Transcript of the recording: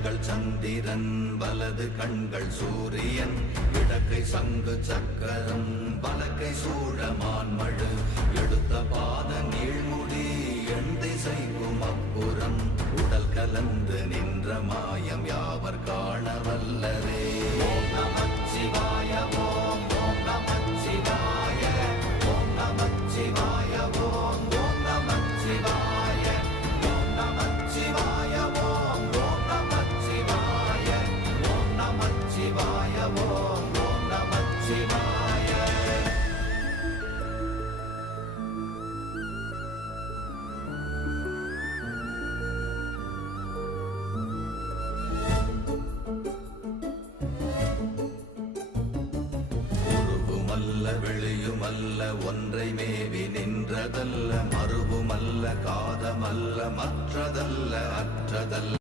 கண்கள் சந்திரன் வலது கண்கள் சூரியன் இடக்கை சங்கு சக்கரம் வலக்கை சூழமான்மழு எடுத்த பாத நீழ்முடி எண் திசைக்கும் அப்புறம் உடல் கலந்து நின்ற மாயம் யாவர் காண வல்லரே. ஓம் நமச்சிவாய ஓம் ஓம் நமச்சிவாய ஓம் நமச்சிவாய ஓம் ஓம் நமச்சிவாய ஓம் நமச்சிவாய ஓம் ஓம் நமச்சிவாய ஓம் நமச்சிவாய ஓம் ஓம் நமச்சிவாய. வெளியுமல்ல ஒன்றை மேவி நின்றதல்ல மறுவுமல்ல காதமல்ல மற்றதல்ல அற்றதல்ல